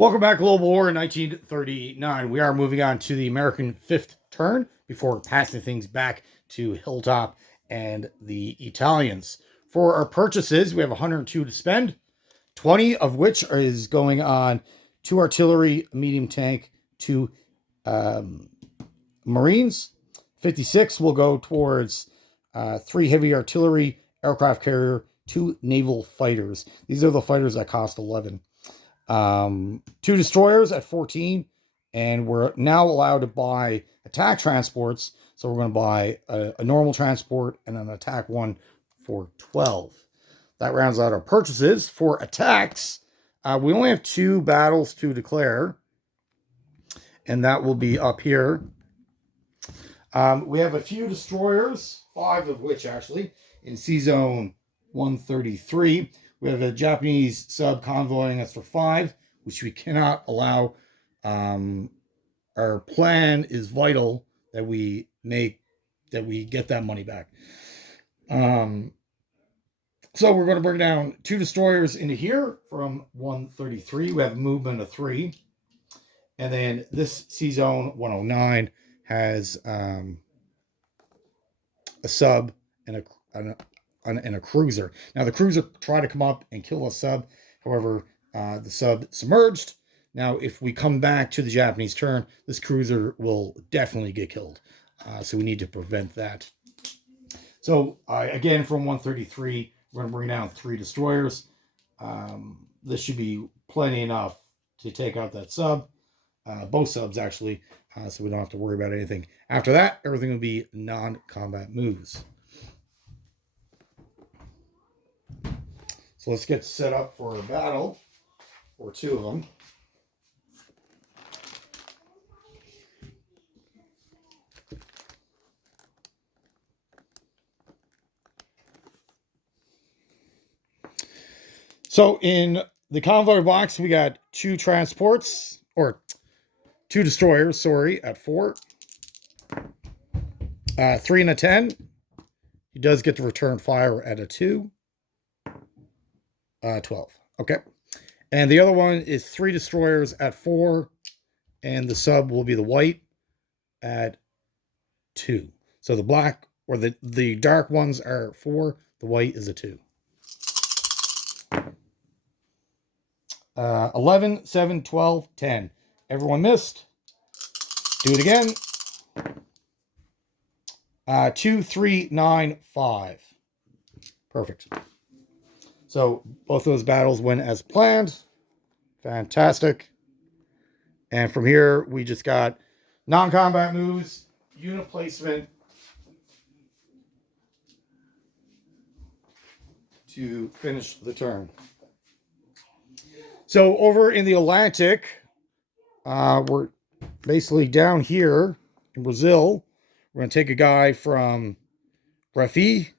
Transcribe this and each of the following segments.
Welcome back, Global War in 1939. We are moving on to the American fifth turn before passing things back to Hilltop and the Italians. For our purchases, we have 102 to spend, 20 of which is going on 2 artillery, medium tank, 2 Marines. 56 will go towards 3 heavy artillery, aircraft carrier, 2 naval fighters. These are the fighters that cost 11. 2 destroyers at 14, and we're now allowed to buy attack transports. So we're going to buy a normal transport and an attack one for 12. That rounds out our purchases. For attacks, we only have 2 battles to declare, and that will be up here. We have a few destroyers, 5 of which actually, in C-Zone 133. We have a Japanese sub convoying us for 5, which we cannot allow. Our plan is vital that we get that money back. So we're going to bring down 2 destroyers into here from 133. We have a movement of 3. And then this C-Zone 109 has a sub and a cruiser. Now the cruiser tried to come up and kill a sub. However, the sub submerged. Now, if we come back to the Japanese turn, this cruiser will definitely get killed. So we need to prevent that. So again, from 133, we're going to bring down 3 destroyers. This should be plenty enough to take out that sub. Both subs, actually. So we don't have to worry about anything. After that, everything will be non-combat moves. So let's get set up for a battle, or 2 of them. So in the convoy box, we got 2 transports, or 2 destroyers, sorry, at 4. 3 and a 10. He does get to return fire at a 2. 12. Okay. And the other one is 3 destroyers at 4, and the sub will be the white at 2. So the black, or the dark ones are 4, the white is a 2. 11, 7, 12, 10. Everyone missed. Do it again. 2, 3, 9, 5. Perfect. So both those battles went as planned. Fantastic. And from here, we just got non-combat moves, unit placement to finish the turn. So over in the Atlantic, we're basically down here in Brazil. We're going to take a guy from Recife,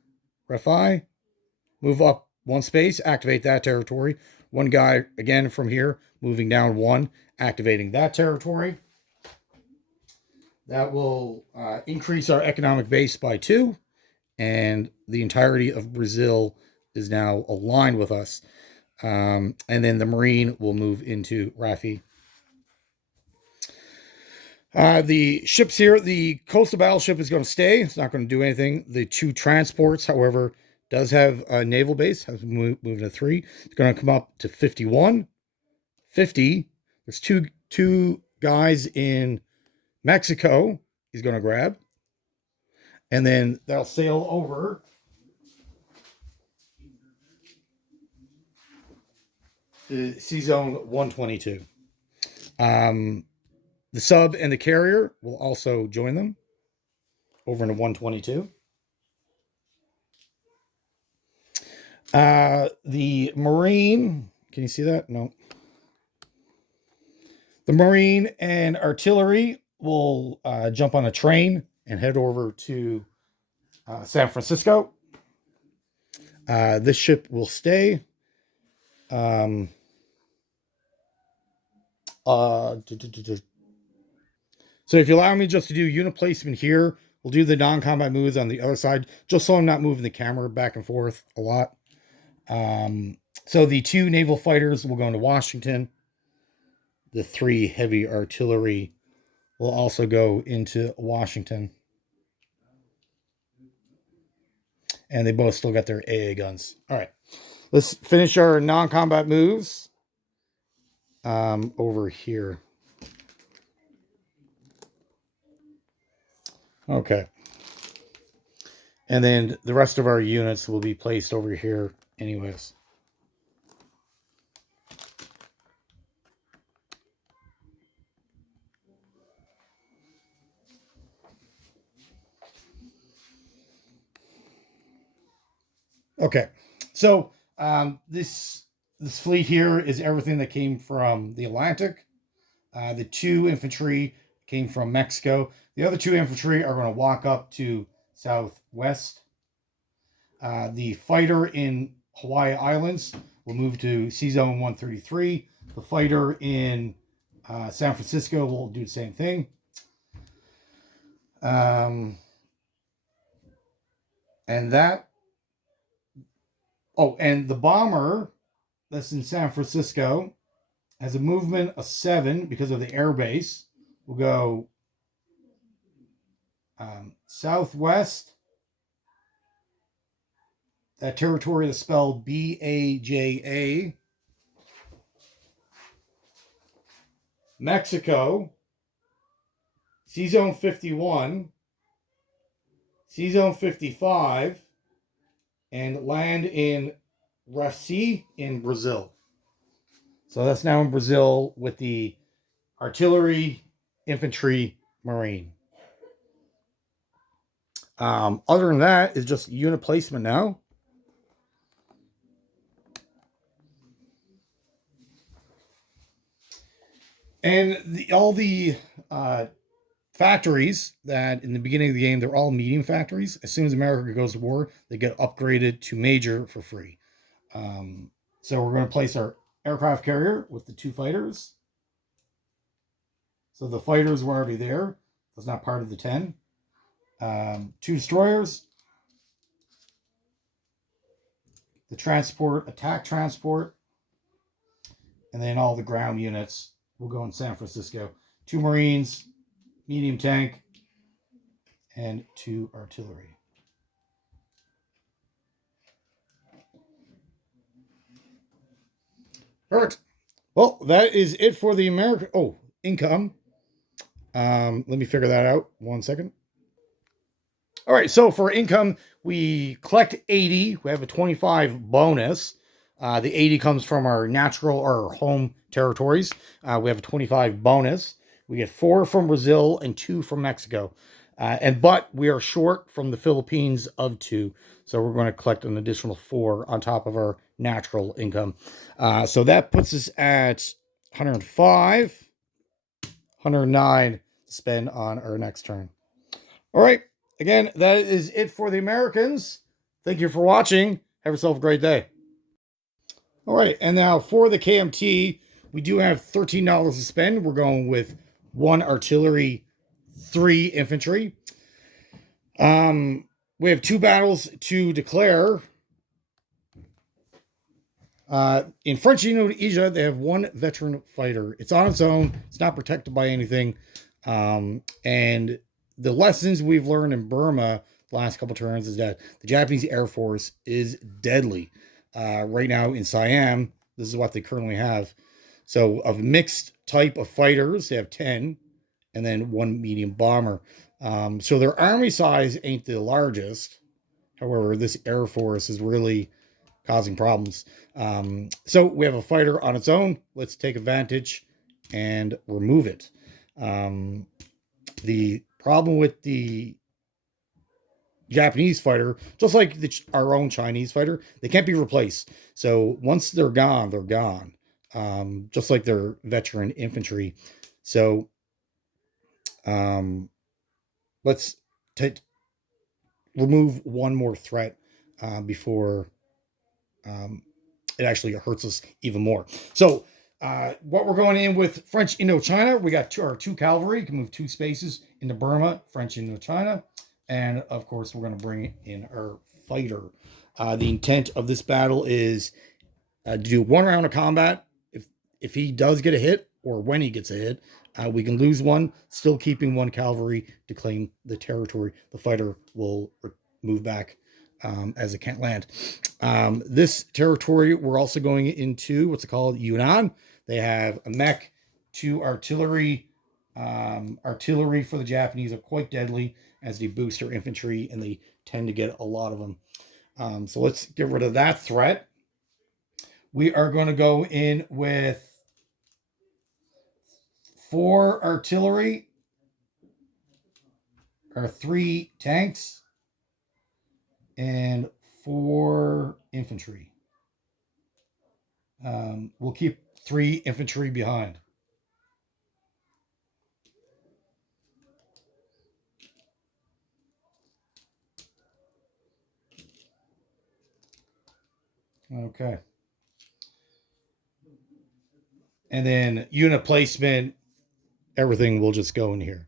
move up 1 space, activate that territory. 1 guy, again, from here, moving down 1, activating that territory. That will increase our economic base by 2, and the entirety of Brazil is now aligned with us. And then the Marine will move into Raffi. The ships here, the coastal battleship is going to stay. It's not going to do anything. The 2 transports, however, does have a naval base, has moved to 3. It's going to come up to 51. 50. There's two guys in Mexico he's going to grab. And then they'll sail over to C-Zone 122. The sub and the carrier will also join them over into 122. The Marine, can you see that? No. The Marine and artillery will jump on a train and head over to San Francisco. This ship will stay. So if you allow me just to do unit placement here, we'll do the non-combat moves on the other side, just so I'm not moving the camera back and forth a lot. So the 2 naval fighters will go into Washington. the 3 heavy artillery will also go into Washington. And they both still got their AA guns. All right. Let's finish our non-combat moves over here. Okay. And then the rest of our units will be placed over here anyways. Okay. So this fleet here is everything that came from the Atlantic. The 2 infantry came from Mexico. The other 2 infantry are going to walk up to southwest. The fighter in Hawaii Islands will move to C-Zone 133. The fighter in San Francisco will do the same thing. And that... Oh, and the bomber that's in San Francisco has a movement of 7 because of the air base. We'll go southwest. That territory is spelled B-A-J-A. Mexico. C-Zone 51. C-Zone 55. And land in Recife in Brazil. So that's now in Brazil with the artillery, infantry, marine. Other than that, is just unit placement now. And all the factories that in the beginning of the game, they're all medium factories. As soon as America goes to war, they get upgraded to major for free. So we're going to place our aircraft carrier with the 2 fighters. So the fighters were already there. That's not part of the 10. 2 destroyers. The transport, attack transport. And then all the ground units will go in San Francisco. 2 Marines, medium tank, and 2 artillery. Perfect. Well, that is it for the American... Oh, income. Let me figure that out. 1 second. All right, so for income, we collect 80. We have a 25 bonus. The 80 comes from our natural or home territories. We have a 25 bonus. We get 4 from Brazil and 2 from Mexico. But we are short from the Philippines of 2. So we're going to collect an additional 4 on top of our natural income. So that puts us at 105, 109 to spend on our next turn. All right. Again, that is it for the Americans. Thank you for watching. Have yourself a great day. All right. And now for the KMT, we do have $13 to spend. We're going with 1 artillery, 3 infantry. We have 2 battles to declare. In French Indonesia, they have 1 veteran fighter. It's on its own. It's not protected by anything. And the lessons we've learned in Burma the last couple turns is that the Japanese Air Force is deadly. Right now in Siam, this is what they currently have. So of mixed type of fighters, they have 10, and then 1 medium bomber. So their army size ain't the largest. However, this Air Force is really causing problems. So we have a fighter on its own. Let's take advantage and remove it. The problem with the Japanese fighter, just like our own Chinese fighter, they can't be replaced. So once they're gone, they're gone. Just like their veteran infantry. So let's remove 1 more threat before it actually hurts us even more. So what we're going in with French Indochina, we got our 2 cavalry. You can move 2 spaces into Burma, French Indochina. And of course, we're going to bring in our fighter. The intent of this battle is to do 1 round of combat. If he does get a hit, or when he gets a hit, we can lose one, still keeping one cavalry to claim the territory. The fighter will move back as it can't land. This territory, we're also going into what's it called? Yunnan. They have a mech, 2 artillery. Artillery for the Japanese are quite deadly as they boost their infantry, and they tend to get a lot of them. So let's get rid of that threat. We are going to go in with 4 artillery, or 3 tanks, and 4 infantry. We'll keep 3 infantry behind. Okay. And then unit placement, everything will just go in here.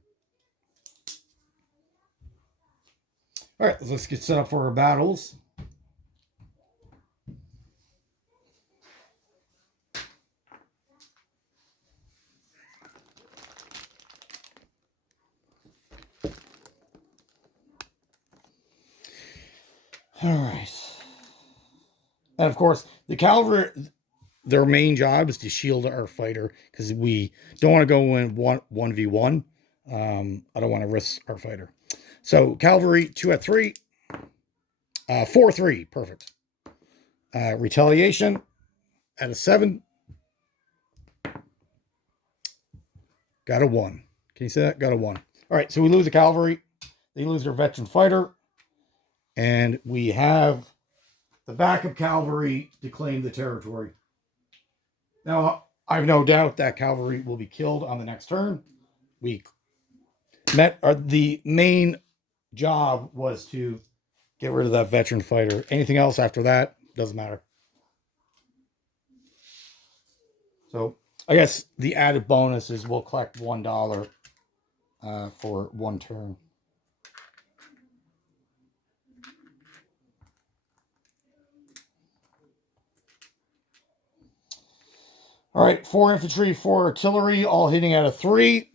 All right, let's get set up for our battles. All right. And of course, the cavalry, their main job is to shield our fighter because we don't want to go in 1v1. I don't want to risk our fighter. So cavalry 2 at 3, 4-3, perfect. Retaliation at a 7. Got a 1. Can you see that? Got a 1. All right, so we lose the cavalry. They lose their veteran fighter. And we have the backup cavalry to claim the territory. Now, I've no doubt that cavalry will be killed on the next turn. The main job was to get rid of that veteran fighter. Anything else after that doesn't matter. So I guess the added bonus is we'll collect $1 for 1 turn. All right, 4 infantry, 4 artillery, all hitting at a 3.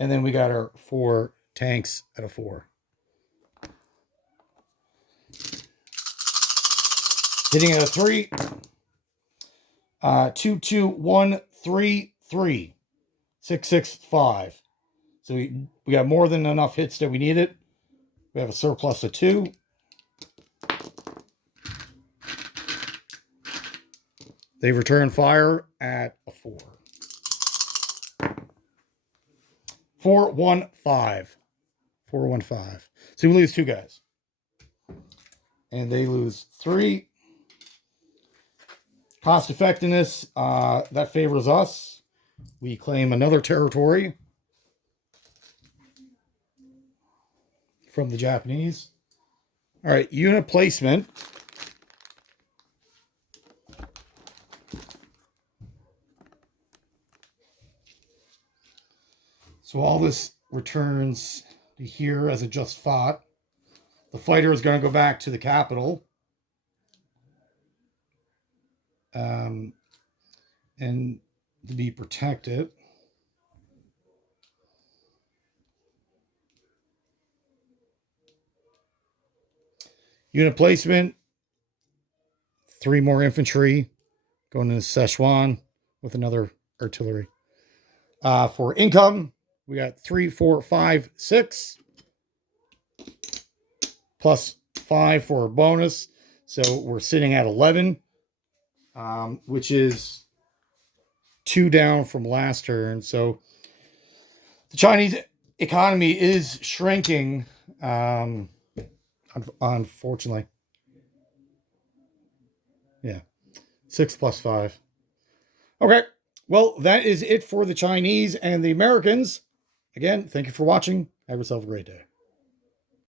And then we got our 4 tanks at a 4. Hitting at a 3. 2, 2, 1, 3, 3. 6, 6, 5. So we got more than enough hits that we needed. We have a surplus of 2. They return fire at a 4. 4, 1, 5. 4, 1, 5. So we lose 2 guys. And they lose 3. Cost effectiveness, that favors us. We claim another territory from the Japanese. All right, unit placement. So all this returns to here as it just fought. The fighter is going to go back to the capital. And to be protected. Unit placement. 3 more infantry going into Szechuan with another artillery. For income, we got 3, 4, 5, 6. Plus 5 for a bonus. So we're sitting at 11. Which is 2 down from last turn. So the Chinese economy is shrinking, unfortunately. Yeah. 6 plus 5. Okay. Well, that is it for the Chinese and the Americans. Again, thank you for watching. Have yourself a great day.